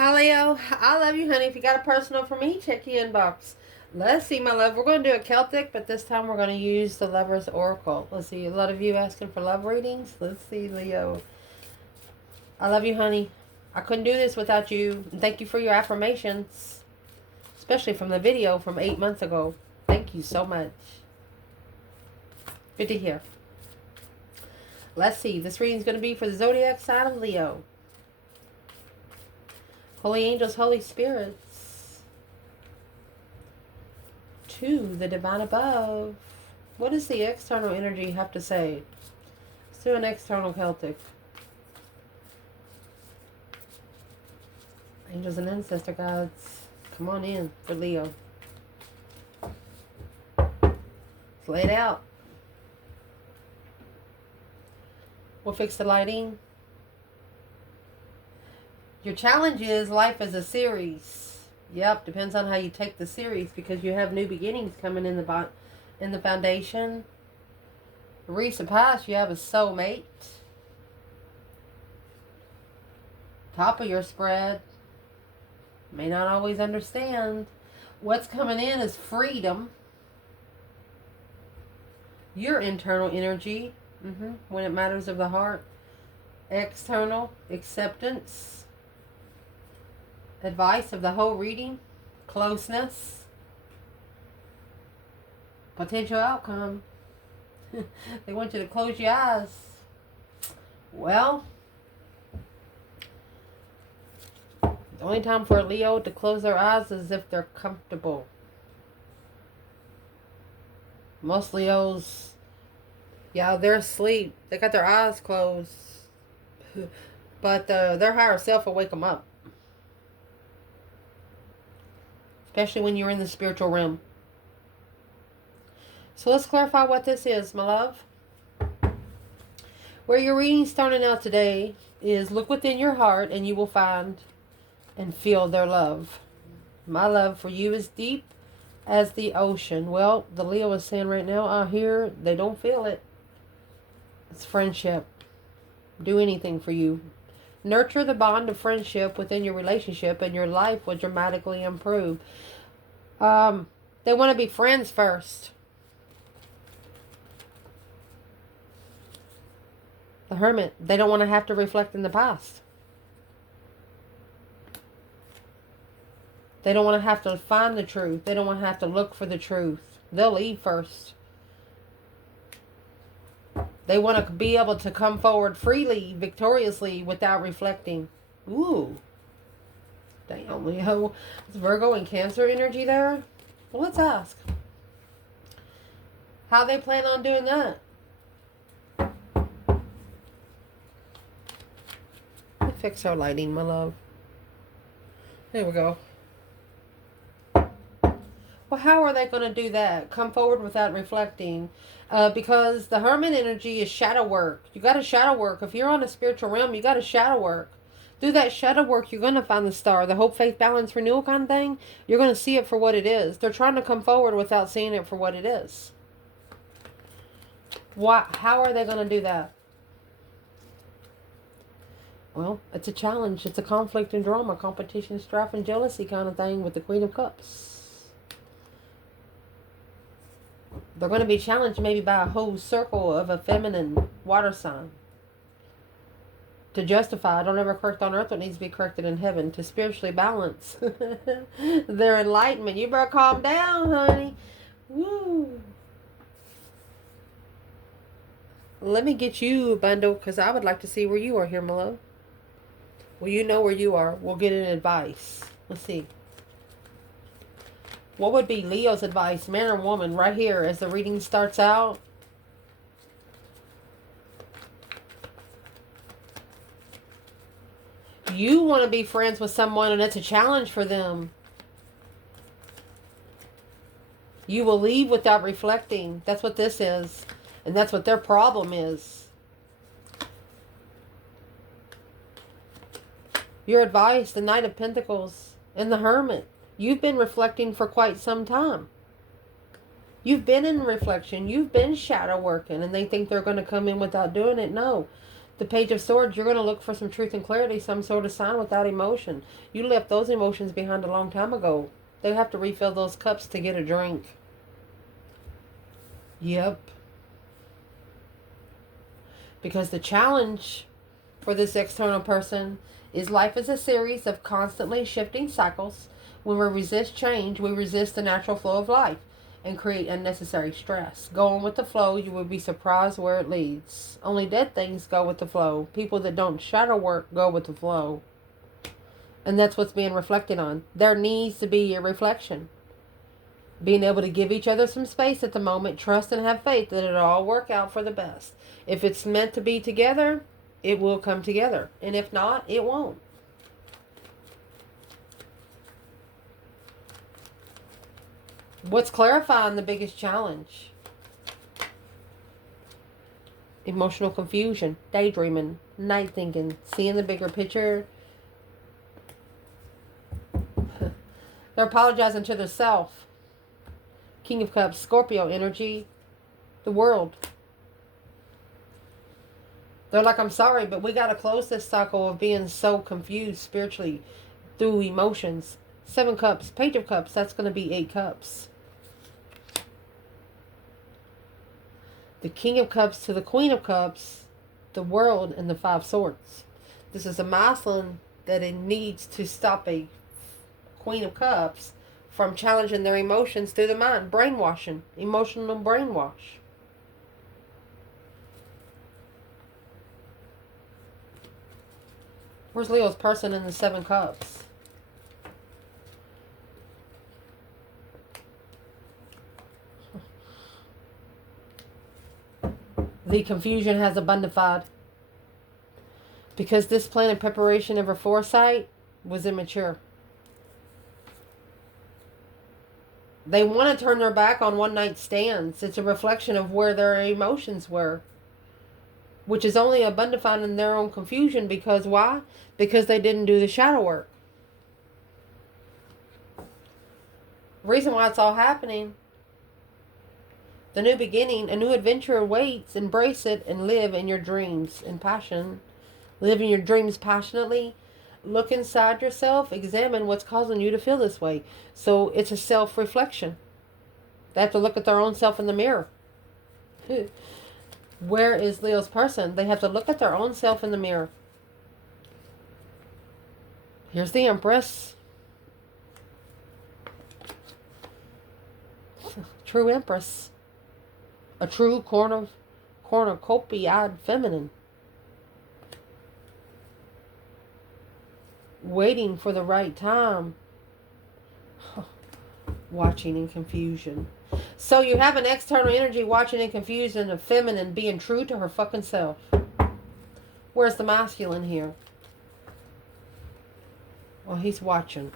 Hi, Leo. I love you, honey. If you got a personal for me, check your inbox. Let's see, my love. We're going to do a Celtic, but this time we're going to use the Lover's Oracle. Let's see. A lot of you asking for love readings. Let's see, Leo. I love you, honey. I couldn't do this without you. And thank you for your affirmations, especially from the video from 8 months ago. Thank you so much. Good to hear. Let's see. This reading is going to be for the zodiac sign of Leo. Holy angels, Holy spirits, to the divine above. What does the external energy have to say? Let's do an external Celtic. Angels and ancestor guides, come on in for Leo. Let's lay it out. We'll fix the lighting. Your challenge is life as a series. Yep, depends on how you take the series, because you have new beginnings coming in the foundation. The recent past, you have a soulmate. Top of your spread. May not always understand. What's coming in is freedom. Your internal energy, when it matters of the heart. External acceptance. Advice of the whole reading. Closeness. Potential outcome. They want you to close your eyes. Well, the only time for a Leo to close their eyes is if they're comfortable. Most Leos, yeah, they're asleep. They got their eyes closed. But their higher self will wake them up. Especially when you're in the spiritual realm. So let's clarify what this is, my love. Where your reading starting out today is look within your heart and you will find and feel their love. My love for you is deep as the ocean. Well, the Leo is saying right now, I hear they don't feel it. It's friendship. Do anything for you. Nurture the bond of friendship within your relationship and your life will dramatically improve. They want to be friends first. The Hermit, they don't want to have to reflect in the past. They don't want to have to find the truth. They don't want to have to look for the truth. They'll leave first. They want to be able to come forward freely, victoriously, without reflecting. Ooh. Damn, Leo. Is Virgo and Cancer energy there? Well, let's ask. How they plan on doing that? Let me fix our lighting, my love. There we go. Well, how are they going to do that? Come forward without reflecting. Because the Hermit energy is shadow work. You got to shadow work. If you're on a spiritual realm, you got to shadow work. Through that shadow work, you're going to find the star. The hope, faith, balance, renewal kind of thing. You're going to see it for what it is. They're trying to come forward without seeing it for what it is. How are they going to do that? Well, it's a challenge. It's a conflict and drama, competition, strife, and jealousy kind of thing with the Queen of Cups. They're going to be challenged maybe by a whole circle of a feminine water sign. To justify, don't ever correct on earth what needs to be corrected in heaven. To spiritually balance their enlightenment. You better calm down, honey. Woo. Let me get you a bundle, because I would like to see where you are here, my love. Well, you know where you are. We'll get an advice. Let's see. What would be Leo's advice, man or woman, right here as the reading starts out? You want to be friends with someone and it's a challenge for them. You will leave without reflecting. That's what this is. And that's what their problem is. Your advice, the Knight of Pentacles and the Hermit. You've been reflecting for quite some time. You've been in reflection. You've been shadow working. And they think they're going to come in without doing it. No. The Page of Swords, you're going to look for some truth and clarity, some sort of sign without emotion. You left those emotions behind a long time ago. They have to refill those cups to get a drink. Yep. Because the challenge for this external person is life is a series of constantly shifting cycles. When we resist change, we resist the natural flow of life and create unnecessary stress. Going with the flow, you will be surprised where it leads. Only dead things go with the flow. People that don't shadow work go with the flow. And that's what's being reflected on. There needs to be a reflection. Being able to give each other some space at the moment, trust and have faith that it'll all work out for the best. If it's meant to be together, it will come together. And if not, it won't. What's clarifying the biggest challenge? Emotional confusion, daydreaming, night thinking, seeing the bigger picture. They're apologizing to themselves. King of Cups, Scorpio energy, the world. They're like, I'm sorry, but we got to close this cycle of being so confused spiritually through emotions. 7 cups, Page of Cups, that's going to be 8 cups. The King of Cups to the Queen of Cups, the world, and the 5 swords. This is a masculine that it needs to stop a Queen of Cups from challenging their emotions through the mind. Brainwashing. Emotional brainwash. Where's Leo's person in the 7 cups? The confusion has abundified. Because this plan of preparation of her foresight was immature. They want to turn their back on one night stands. It's a reflection of where their emotions were. Which is only abundifying in their own confusion. Because why? Because they didn't do the shadow work. Reason why it's all happening. The new beginning, a new adventure awaits. Embrace it and live in your dreams and passion. Live in your dreams passionately. Look inside yourself. Examine what's causing you to feel this way. So it's a self-reflection. They have to look at their own self in the mirror. Where is Leo's person? They have to look at their own self in the mirror. Here's the Empress. True Empress. A true cornucopia-eyed feminine. Waiting for the right time. Watching in confusion. So you have an external energy watching in confusion, a feminine being true to her fucking self. Where's the masculine here? Well, he's watching.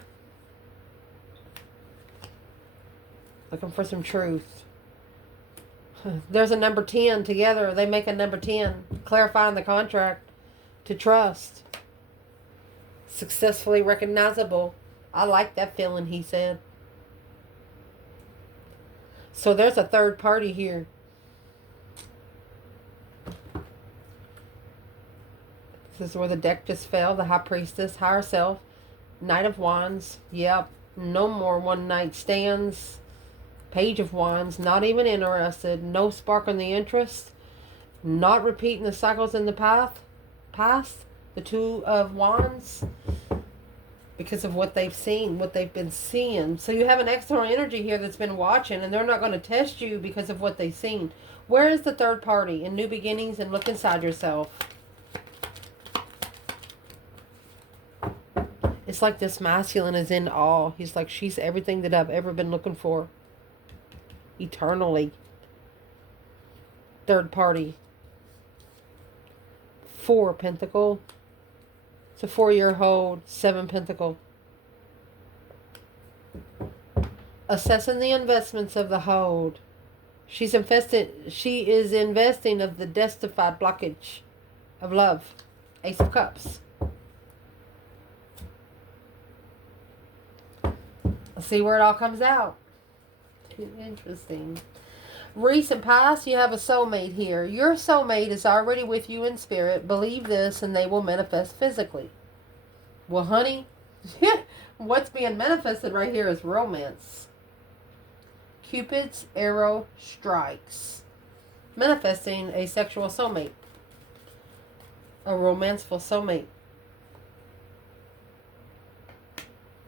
Looking for some truth. There's a number 10 together. They make a number 10. Clarifying the contract to trust. Successfully recognizable. I like that feeling, he said. So there's a third party here. This is where the deck just fell. The High Priestess, Higher Self, Knight of Wands. Yep. No more one night stands. Page of Wands, not even interested. No spark in the interest. Not repeating the cycles in the past. The Two of Wands. Because of what they've seen, what they've been seeing. So you have an external energy here that's been watching, and they're not going to test you because of what they've seen. Where is the third party in new beginnings and look inside yourself? It's like this masculine is in awe. He's like, she's everything that I've ever been looking for. Eternally. Third party. 4 Pentacle. It's a 4-year hold. 7 Pentacle. Assessing the investments of the hold. She is investing of the justified blockage of love. Ace of Cups. Let's see where it all comes out. Interesting. Recent past, you have a soulmate here. Your soulmate is already with you in spirit. Believe this and they will manifest physically. Well, honey, what's being manifested right here is romance. Cupid's arrow strikes. Manifesting a sexual soulmate. A romanceful soulmate.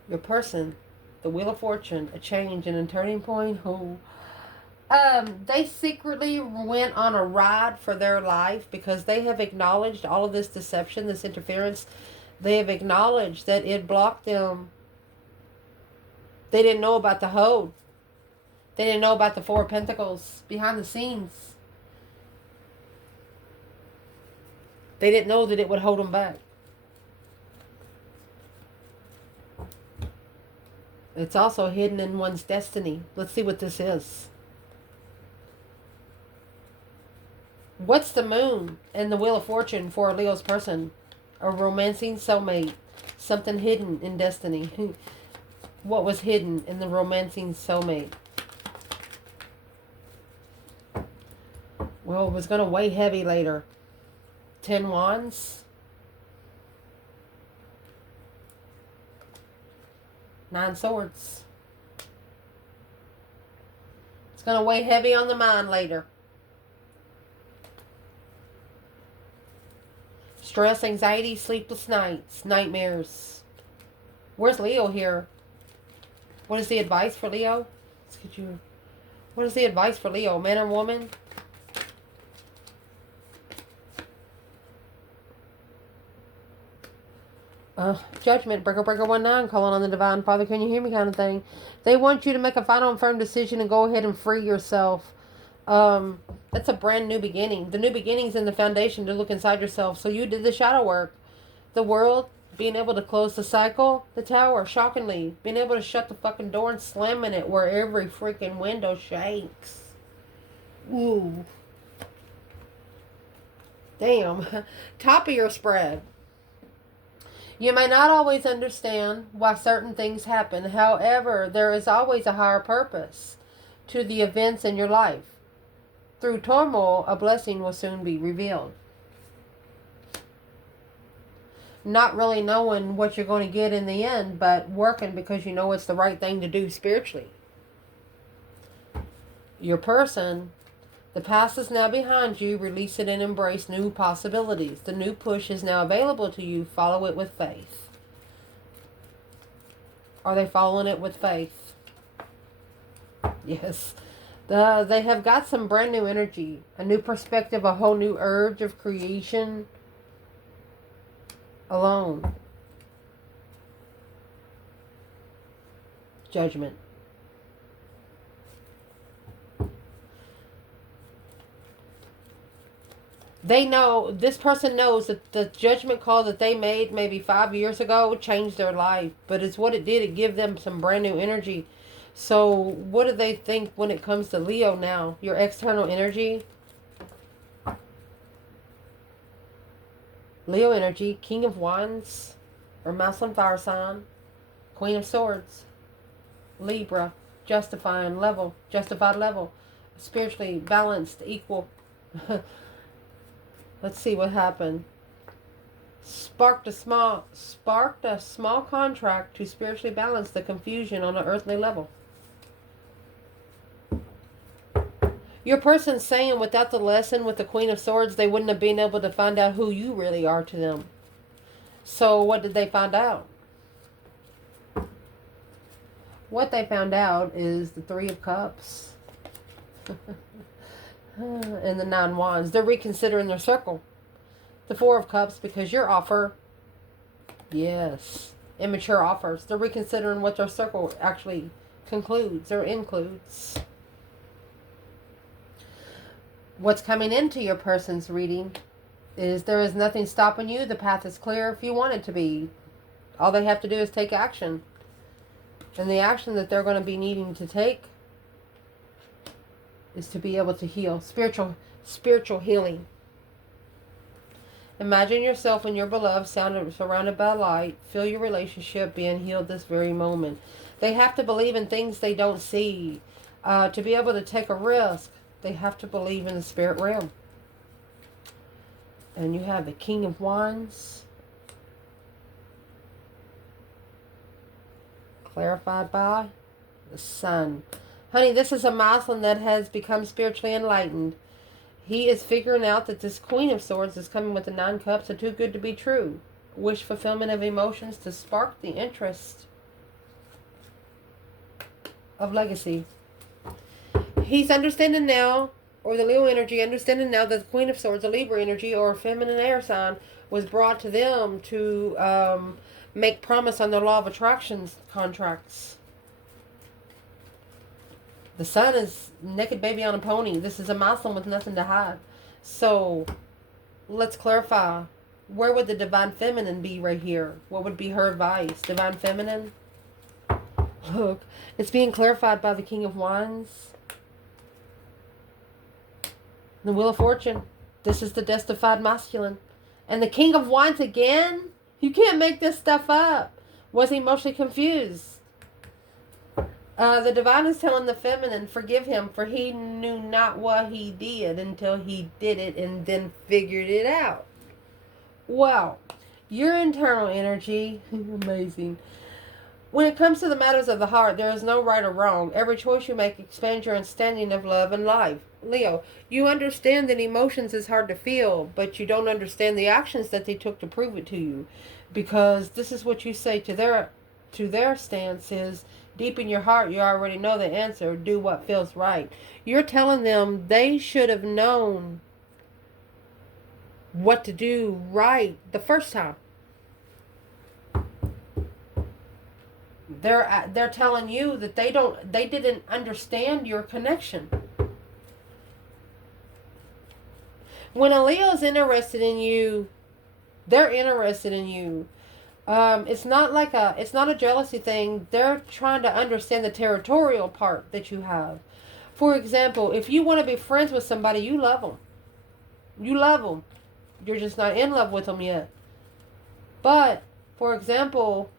Your person, the Wheel of Fortune, a change and a turning point. Who? They secretly went on a ride for their life because they have acknowledged all of this deception, this interference. They have acknowledged that it blocked them. They didn't know about the hold. They didn't know about the Four of Pentacles behind the scenes. They didn't know that it would hold them back. It's also hidden in one's destiny. Let's see what this is. What's the moon and the Wheel of Fortune for a Leo's person? A romancing soulmate. Something hidden in destiny. What was hidden in the romancing soulmate? Well, it was going to weigh heavy later. 10 Wands. 9 Swords. It's going to weigh heavy on the mind later. Stress, anxiety, sleepless nights, nightmares. Where's Leo here? What is the advice for Leo? What is the advice for Leo? Man or woman? Judgment, breaker 19, calling on the Divine Father, can you hear me kind of thing. They want you to make a final and firm decision and go ahead and free yourself. That's a brand new beginning. The new beginning's in the foundation to look inside yourself. So you did the shadow work. The world, being able to close the cycle, the Tower, shockingly, being able to shut the fucking door and slamming it where every freaking window shakes. Ooh. Damn. Top of your spread. You may not always understand why certain things happen. However, there is always a higher purpose to the events in your life. Through turmoil, a blessing will soon be revealed. Not really knowing what you're going to get in the end, but working because you know it's the right thing to do spiritually. Your person, the past is now behind you. Release it and embrace new possibilities. The new push is now available to you. Follow it with faith. Are they following it with faith? Yes. They have got some brand new energy. A new perspective. A whole new urge of creation. Alone. Judgment. They know, this person knows that the judgment call that they made maybe 5 years ago changed their life. But it's what it did. It gave them some brand new energy. So what do they think when it comes to Leo now? Your external energy. Leo energy. King of Wands. Or Mouse on Fire sign. Queen of Swords. Libra. Justifying level. Justified level. Spiritually balanced. Equal. Let's see what happened. Sparked a small contract to spiritually balance the confusion on an earthly level. Your person's saying without the lesson with the Queen of Swords, they wouldn't have been able to find out who you really are to them. So what did they find out? What they found out is the Three of Cups. And the 9 Wands. They're reconsidering their circle. The 4 of Cups, because your offer, yes, immature offers. They're reconsidering what their circle actually concludes or includes. What's coming into your person's reading is there is nothing stopping you. The path is clear if you want it to be. All they have to do is take action. And the action that they're going to be needing to take is to be able to heal. Spiritual healing. Imagine yourself and your beloved surrounded by light. Feel your relationship being healed this very moment. They have to believe in things they don't see. To be able to take a risk. They have to believe in the spirit realm. And you have the King of Wands. Clarified by the Sun. Honey, this is a Muslim that has become spiritually enlightened. He is figuring out that this Queen of Swords is coming with the 9 cups are too good to be true. Wish fulfillment of emotions to spark the interest of legacy. He's understanding now, or the Leo energy, understanding now that the Queen of Swords, a Libra energy, or a feminine air sign, was brought to them to make promise on their law of attraction contracts. The Sun is naked baby on a pony. This is a Muslim with nothing to hide. So, let's clarify. Where would the Divine Feminine be right here? What would be her advice? Divine Feminine? Look, it's being clarified by the King of Wands. The Wheel of Fortune. This is the Deified Masculine. And the King of Wands again? You can't make this stuff up. Was emotionally confused. The Divine is telling the Feminine, forgive him, for he knew not what he did until he did it and then figured it out. Well, your internal energy, amazing. When it comes to the matters of the heart, there is no right or wrong. Every choice you make expands your understanding of love and life. Leo, you understand that emotions is hard to feel, but you don't understand the actions that they took to prove it to you. Because this is what you say to their stance is, deep in your heart, you already know the answer. Do what feels right. You're telling them they should have known what to do right the first time. They're telling you that they didn't understand your connection. When a Leo's interested in you, they're interested in you. It's not a jealousy thing. They're trying to understand the territorial part that you have. For example, if you want to be friends with somebody, you love them. You love them. You're just not in love with them yet. But, for example,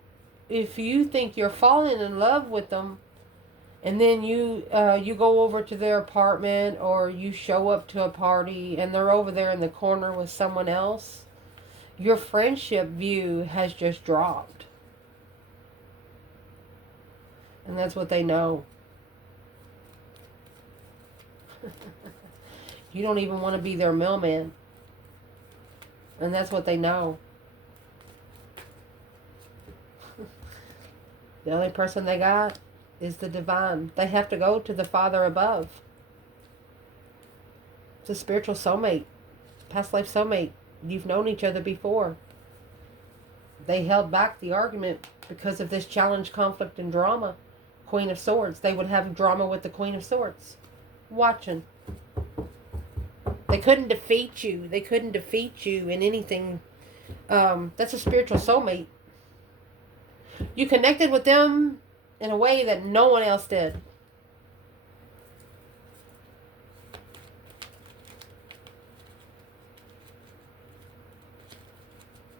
if you think you're falling in love with them, and then you go over to their apartment, or you show up to a party and they're over there in the corner with someone else, your friendship view has just dropped. And that's what they know. You don't even want to be their mailman. And that's what they know. The only person they got is the Divine. They have to go to the Father above. It's a spiritual soulmate. Past life soulmate. You've known each other before. They held back the argument because of this challenge, conflict, and drama. Queen of Swords. They would have drama with the Queen of Swords. Watching. They couldn't defeat you. They couldn't defeat you in anything. That's a spiritual soulmate. You connected with them in a way that no one else did.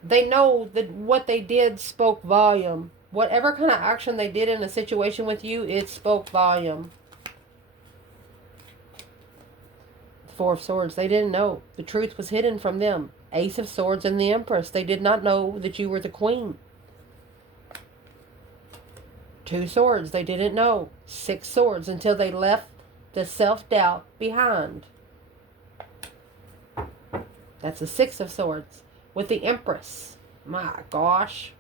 They know that what they did spoke volume. Whatever kind of action they did in a situation with you, it spoke volume. Four of Swords. They didn't know. The truth was hidden from them. Ace of Swords and the Empress. They did not know that you were the Queen. Two Swords. They didn't know. Six Swords until they left the self-doubt behind. That's the Six of Swords. With the Empress. My gosh.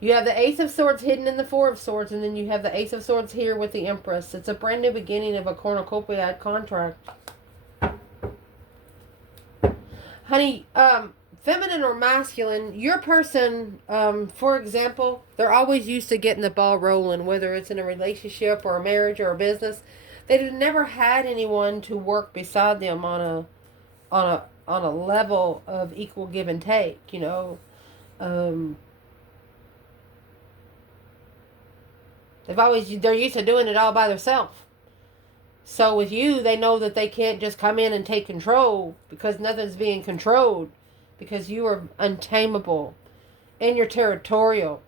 You have the Ace of Swords hidden in the Four of Swords, and then you have the Ace of Swords here with the Empress. It's a brand new beginning of a cornucopia contract. Honey, feminine or masculine, your person, for example, they're always used to getting the ball rolling, whether it's in a relationship or a marriage or a business. They've never had anyone to work beside them on a level of equal give and take, you know. They're used to doing it all by themselves. So with you, they know that they can't just come in and take control because nothing's being controlled, because you are untamable and you're territorial.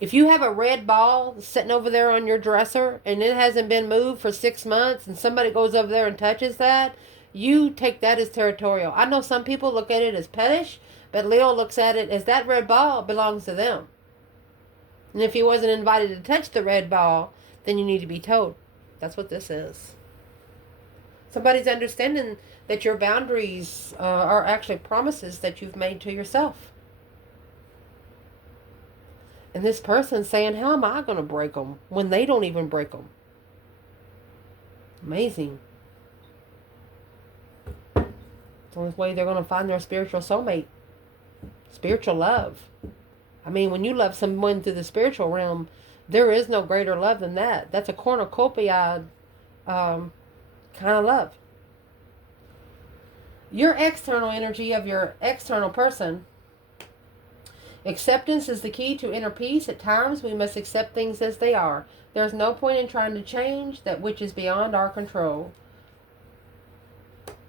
If you have a red ball sitting over there on your dresser and it hasn't been moved for 6 months and somebody goes over there and touches that, you take that as territorial. I know some people look at it as pettish, but Leo looks at it as that red ball belongs to them. And if he wasn't invited to touch the red ball, then you need to be told. That's what this is. Somebody's understanding that your boundaries are actually promises that you've made to yourself. And this person's saying, how am I going to break them when they don't even break them? Amazing. It's the only way they're going to find their spiritual soulmate. Spiritual love. I mean, when you love someone through the spiritual realm, there is no greater love than that. That's a cornucopia kind of love. Your external energy of your external person. Acceptance is the key to inner peace. At times, we must accept things as they are. There's no point in trying to change that which is beyond our control.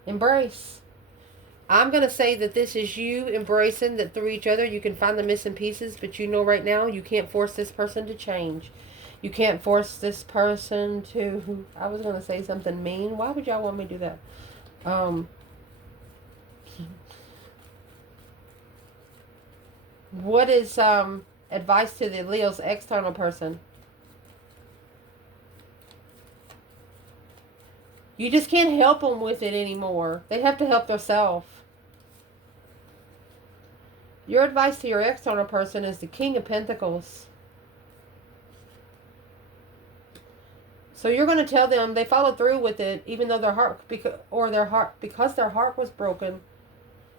Embrace. I'm going to say that this is you embracing that through each other you can find the missing pieces, but you know right now you can't force this person to change. You can't force this person to... I was going to say something mean. Why would y'all want me to do that? What is advice to the Leo's external person? You just can't help them with it anymore. They have to help themselves. Your advice to your external person is the King of Pentacles. So you're going to tell them they followed through with it, even though because their heart was broken.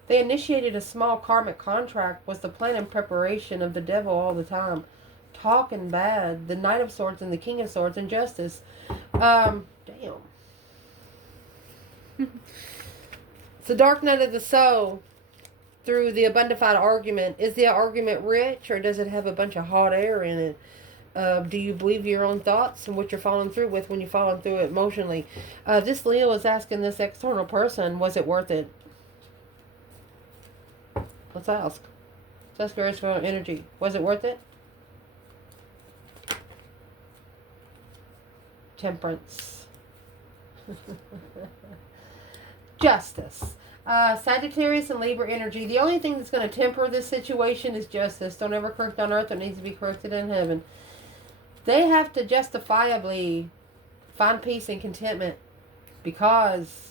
They initiated a small karmic contract, was the plan and preparation of the devil all the time. Talking bad. The Knight of Swords and the King of Swords and Justice. Damn. It's the dark night of the soul through the abundified argument. Is the argument rich or does it have a bunch of hot air in it? Do you believe your own thoughts and what you're following through with when you're following through it emotionally? This Leo is asking this external person, was it worth it? Let's ask. Let's ask your external energy. Was it worth it? Temperance. Justice. Sagittarius and Libra energy. The only thing that's going to temper this situation is justice. Don't ever correct on earth. It needs to be corrected in heaven. They have to justifiably find peace and contentment because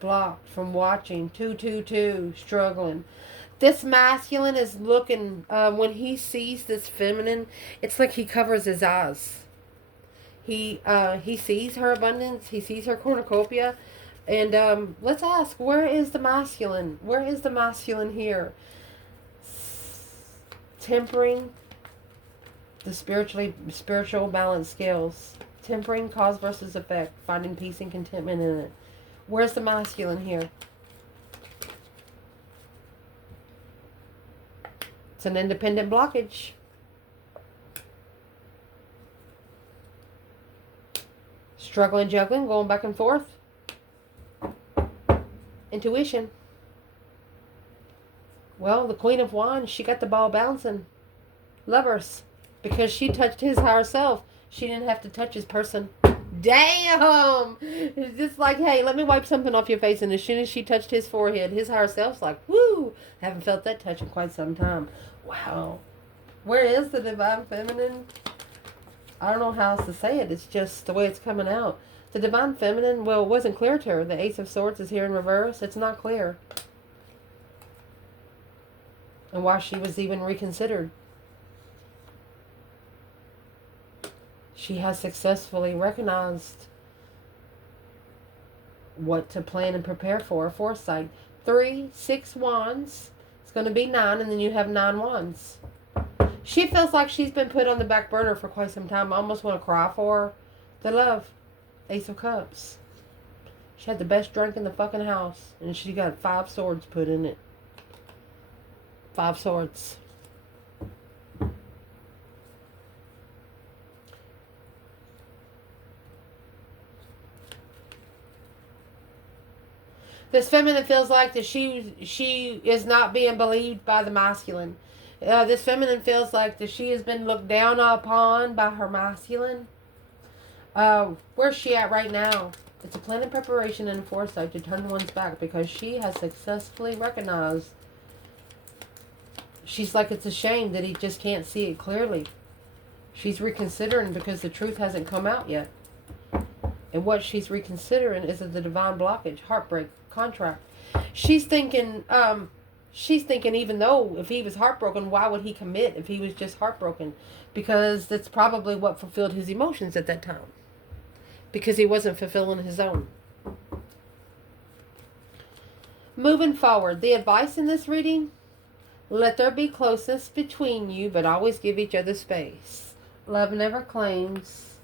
blocked from watching. 222 struggling. This masculine is looking, when he sees this feminine, it's like he covers his eyes. He sees her abundance. He sees her cornucopia. And let's ask, where is the masculine? Where is the masculine here? Tempering the spiritual balance scales. Tempering cause versus effect. Finding peace and contentment in it. Where's the masculine here? It's an independent blockage. Struggling, juggling, going back and forth. Intuition. Well, the Queen of Wands, she got the ball bouncing. Lovers. Because she touched his higher self. She didn't have to touch his person. Damn! It's just like, hey, let me wipe something off your face. And as soon as she touched his forehead, his higher self's like, woo! Haven't felt that touch in quite some time. Wow. Where is the divine feminine? I don't know how else to say it. It's just the way it's coming out. The divine feminine, well, it wasn't clear to her. The Ace of Swords is here in reverse. It's not clear. And why she was even reconsidered. She has successfully recognized what to plan and prepare for. Foresight. 3, 6 wands. It's going to be 9, and then you have 9 wands. She feels like she's been put on the back burner for quite some time. I almost want to cry for her. The love. Ace of Cups. She had the best drink in the fucking house. And she got 5 swords put in it. 5 swords. This feminine feels like that she is not being believed by the masculine. This feminine feels like that she has been looked down upon by her masculine. Where's she at right now? It's a plan of preparation and foresight to turn one's back because she has successfully recognized. She's like, it's a shame that he just can't see it clearly. She's reconsidering because the truth hasn't come out yet. And what she's reconsidering is the divine blockage, heartbreak, contract. She's thinking even though if he was heartbroken, why would he commit if he was just heartbroken? Because that's probably what fulfilled his emotions at that time. Because he wasn't fulfilling his own. Moving forward, the advice in this reading, let there be closeness between you, but always give each other space. Love never claims.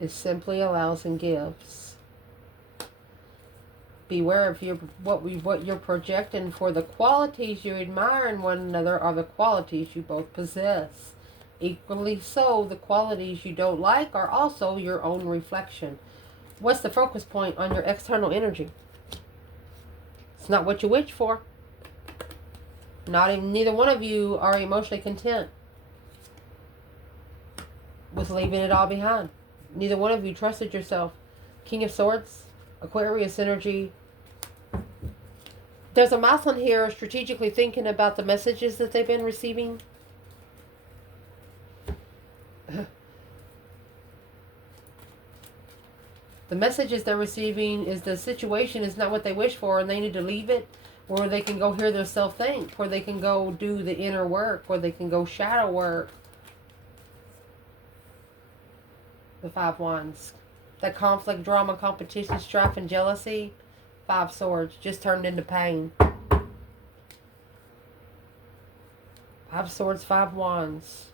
It simply allows and gives. Beware of what you're projecting, for the qualities you admire in one another are the qualities you both possess. Equally so, the qualities you don't like are also your own reflection. What's the focus point on your external energy? It's not what you wish for. Neither one of you are emotionally content with leaving it all behind. Neither one of you trusted yourself. King of Swords, Aquarius energy. There's a masculine here strategically thinking about the messages that they've been receiving. The messages they're receiving is the situation is not what they wish for and they need to leave it, or they can go hear their self think, or they can go do the inner work, or they can go shadow work. The 5 Wands. That conflict, drama, competition, strife, and jealousy. 5 Swords just turned into pain. 5 Swords, 5 Wands.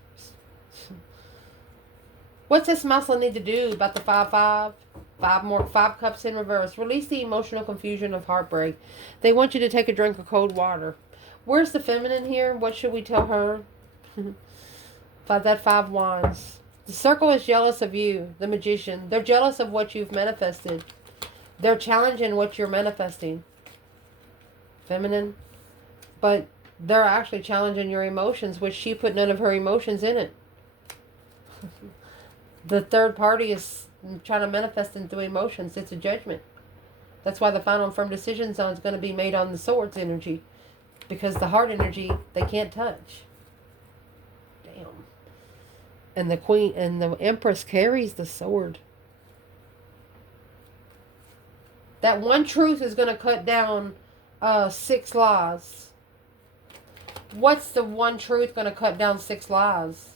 What's this masculine need to do about the 5-5? 5 cups in reverse. Release the emotional confusion of heartbreak. They want you to take a drink of cold water. Where's the feminine here? What should we tell her? That 5 Wands. The circle is jealous of you, the magician. They're jealous of what you've manifested. They're challenging what you're manifesting. Feminine. But they're actually challenging your emotions, which she put none of her emotions in it. The third party is trying to manifest them through emotions. It's a judgment. That's why the final and firm decision zone is going to be made on the Swords energy. Because the heart energy, they can't touch. Damn. And the Queen and the Empress carries the sword. That one truth is going to cut down 6 lies. What's the one truth going to cut down 6 lies?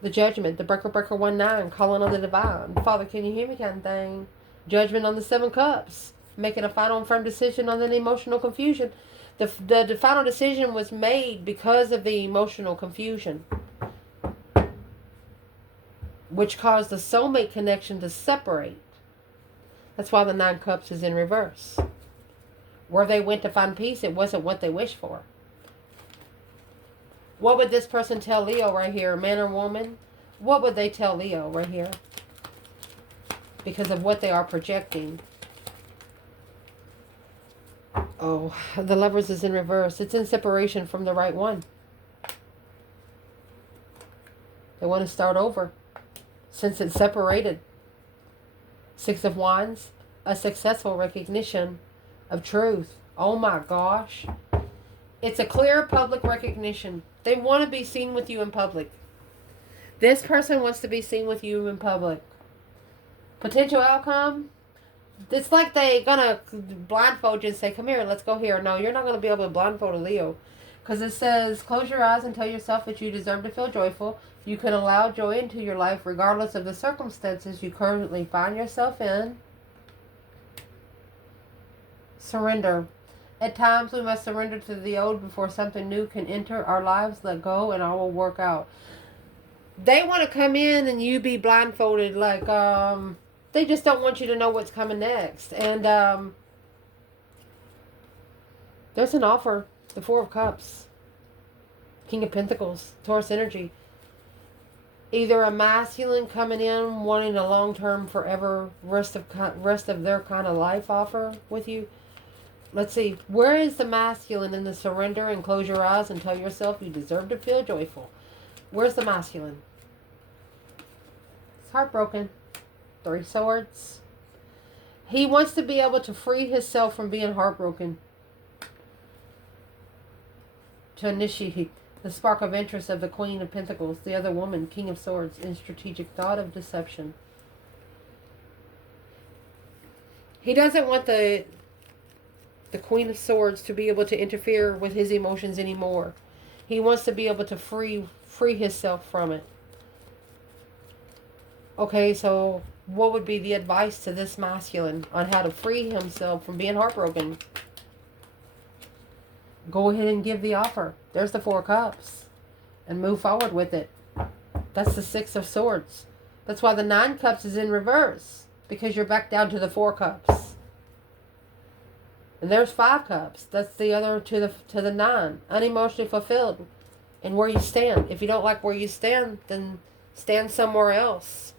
The Judgment, the breaker 19, calling on the divine. Father, can you hear me kind of thing? Judgment on the 7 cups. Making a final and firm decision on the emotional confusion. The final decision was made because of the emotional confusion, which caused the soulmate connection to separate. That's why the 9 cups is in reverse. Where they went to find peace, it wasn't what they wished for. What would this person tell Leo right here, man or woman? What would they tell Leo right here? Because of what they are projecting. Oh, the Lovers is in reverse. It's in separation from the right one. They want to start over. Since it's separated. 6 of Wands, a successful recognition of truth. Oh my gosh. It's a clear public recognition. They want to be seen with you in public. This person wants to be seen with you in public. Potential outcome? It's like they're going to blindfold you and say, come here, let's go here. No, you're not going to be able to blindfold a Leo. Because it says, close your eyes and tell yourself that you deserve to feel joyful. You can allow joy into your life regardless of the circumstances you currently find yourself in. Surrender. At times we must surrender to the old before something new can enter our lives. Let go and all will work out. They want to come in and you be blindfolded like they just don't want you to know what's coming next. And there's an offer. The 4 of Cups. King of Pentacles. Taurus energy. Either a masculine coming in wanting a long-term, forever rest of their kind of life offer with you. Let's see. Where is the masculine in the surrender and close your eyes and tell yourself you deserve to feel joyful? Where's the masculine? It's heartbroken. 3 swords. He wants to be able to free himself from being heartbroken. To initiate the spark of interest of the Queen of Pentacles, the other woman, King of Swords, in strategic thought of deception. He doesn't want the Queen of Swords to be able to interfere with his emotions anymore. He wants to be able to free himself from it. Okay, so what would be the advice to this masculine on how to free himself from being heartbroken? Go ahead and give the offer. There's the 4 cups. And move forward with it. That's the 6 of Swords. That's why the 9 cups is in reverse. Because you're back down to the 4 cups. And there's 5 cups. That's the other to the 9. Unemotionally fulfilled. And where you stand. If you don't like where you stand, then stand somewhere else.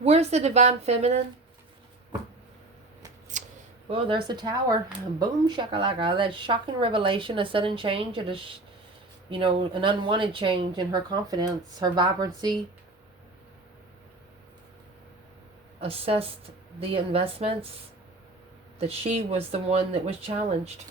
Where's the divine feminine? Well, there's the Tower. Boom, shakalaka. That shocking revelation, a sudden change, an unwanted change in her confidence, her vibrancy. Assessed the investments that she was the one that was challenged.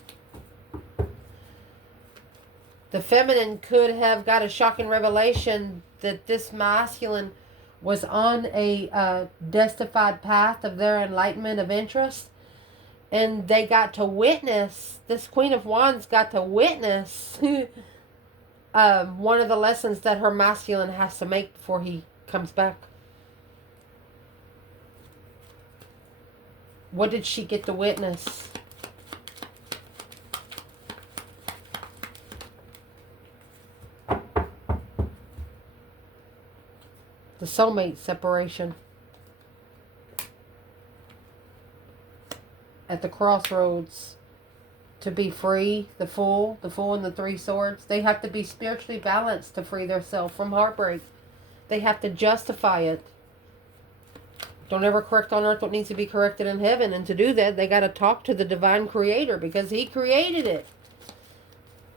The feminine could have got a shocking revelation that this masculine was on a justified path of their enlightenment of interest. And they got to witness, this Queen of Wands got to witness one of the lessons that her masculine has to make before he comes back. What did she get to witness? The soulmate separation. At the crossroads. To be free, the Fool and the 3 swords. They have to be spiritually balanced to free themselves from heartbreak. They have to justify it. Don't ever correct on earth what needs to be corrected in heaven. And to do that, they got to talk to the divine creator because he created it.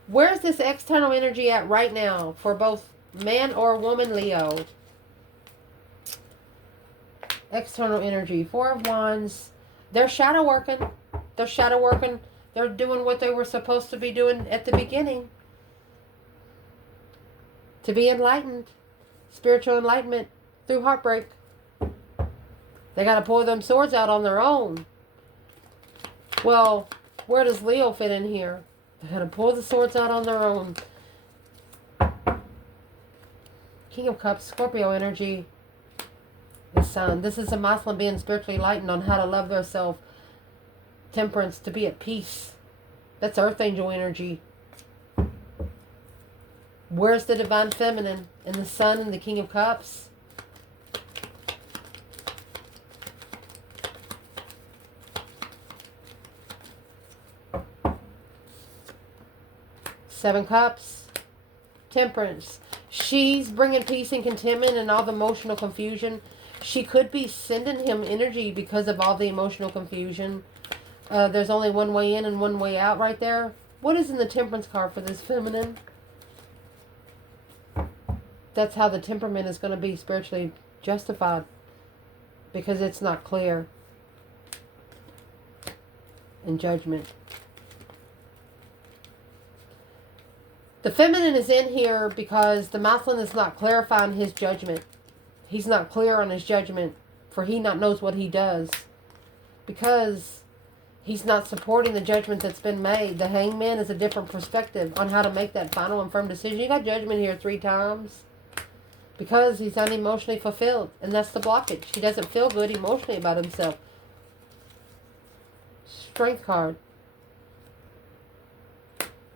Where's this external energy at right now for both man or woman, Leo? External energy. 4 of Wands. They're shadow working. They're shadow working. They're doing what they were supposed to be doing at the beginning. To be enlightened. Spiritual enlightenment through heartbreak. They got to pull them swords out on their own. Well, where does Leo fit in here? They got to pull the swords out on their own. King of Cups, Scorpio energy. The Sun. This is a masculine being spiritually enlightened on how to love theirself. Temperance, to be at peace. That's Earth Angel energy. Where's the divine feminine? And the Sun and the King of Cups. Seven Cups. Temperance. She's bringing peace and contentment and all the emotional confusion. She could be sending him energy because of all the emotional confusion. There's only one way in and one way out right there. What is in the Temperance card for this feminine? That's how the temperament is going to be spiritually justified. Because it's not clear. In judgment. The feminine is in here because the masculine is not clarifying his judgment. He's not clear on his judgment, for he not knows what he does. Because he's not supporting the judgment that's been made. The Hangman is a different perspective on how to make that final and firm decision. You got judgment here 3 times. Because he's unemotionally fulfilled. And that's the blockage. He doesn't feel good emotionally about himself. Strength card.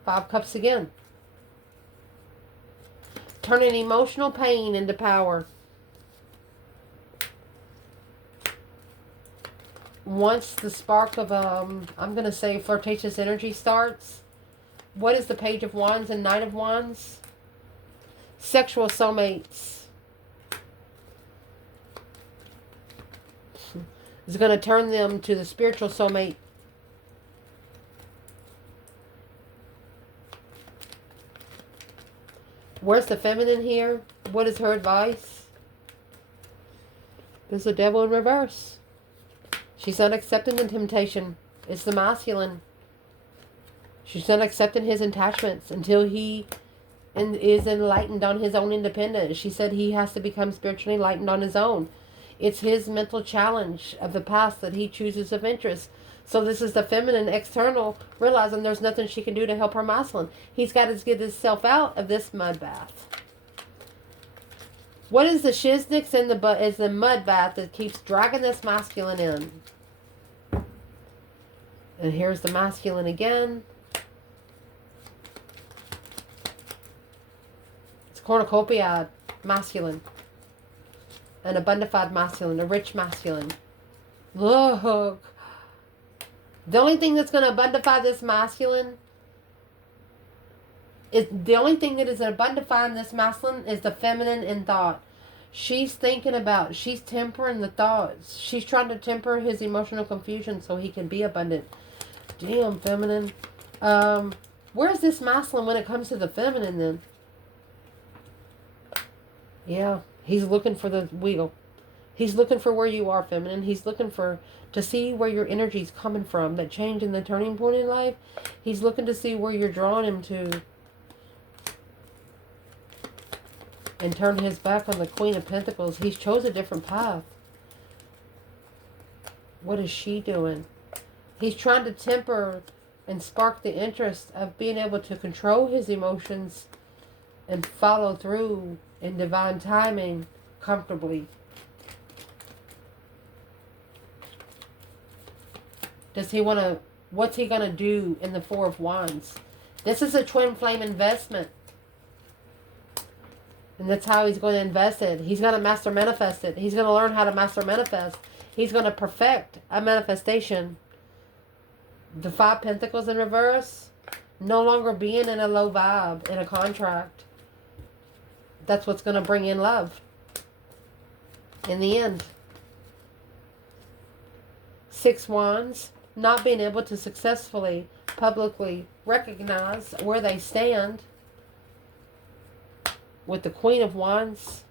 5 Cups again. Turning emotional pain into power. Once the spark of, I'm going to say flirtatious energy starts, what is the Page of Wands and Knight of Wands? Sexual soulmates. Is going to turn them to the spiritual soulmate. Where's the feminine here? What is her advice? There's the devil in reverse. She's not accepting the temptation. It's the masculine. She's not accepting his attachments until he is enlightened on his own independence. She said he has to become spiritually enlightened on his own. It's his mental challenge of the past that he chooses of interest. So this is the feminine external, realizing there's nothing she can do to help her masculine. He's got to get himself out of this mud bath. What is the shiznix in the butt? Is the mud bath that keeps dragging this masculine in. And here's the masculine again. It's cornucopia masculine. An abundified masculine, a rich masculine. Look. The only thing that's going to abundify this masculine is the only thing that is abundifying this masculine is the feminine in thought. She's thinking about, she's tempering the thoughts. She's trying to temper his emotional confusion so he can be abundant. Damn, feminine. Where's this masculine when it comes to the feminine then? Yeah, he's looking for the wheel. He's looking for where you are, feminine. He's looking to see where your energy's coming from. That change in the turning point in life. He's looking to see where you're drawing him to. And turn his back on the Queen of Pentacles. He's chose a different path. What is she doing? He's trying to temper and spark the interest of being able to control his emotions and follow through in divine timing comfortably. Does he want to, what's he going to do in the Four of Wands? This is a twin flame investment. And that's how he's going to invest it. He's going to master manifest it. He's going to learn how to master manifest. He's going to perfect a manifestation. The Five Pentacles in reverse. No longer being in a low vibe, in a contract. That's what's going to bring in love. In the end. Six Wands. Not being able to successfully, publicly recognize where they stand. With the Queen of Wands.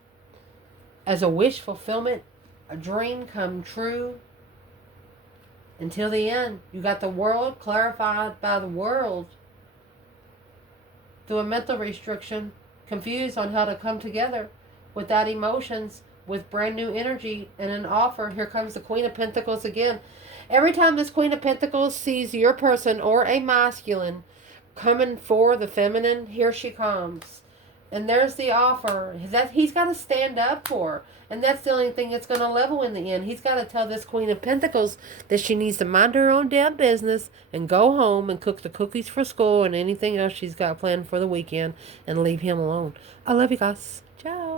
As a wish fulfillment. A dream come true. Until the end. You got the world clarified by the world. Through a mental restriction. Confused on how to come together. Without emotions. With brand new energy. And an offer. Here comes the Queen of Pentacles again. Every time this Queen of Pentacles sees your person or a masculine coming for the feminine, here she comes. And there's the offer that he's got to stand up for. And that's the only thing that's going to level in the end. He's got to tell this Queen of Pentacles that she needs to mind her own damn business and go home and cook the cookies for school and anything else she's got planned for the weekend and leave him alone. I love you guys. Ciao.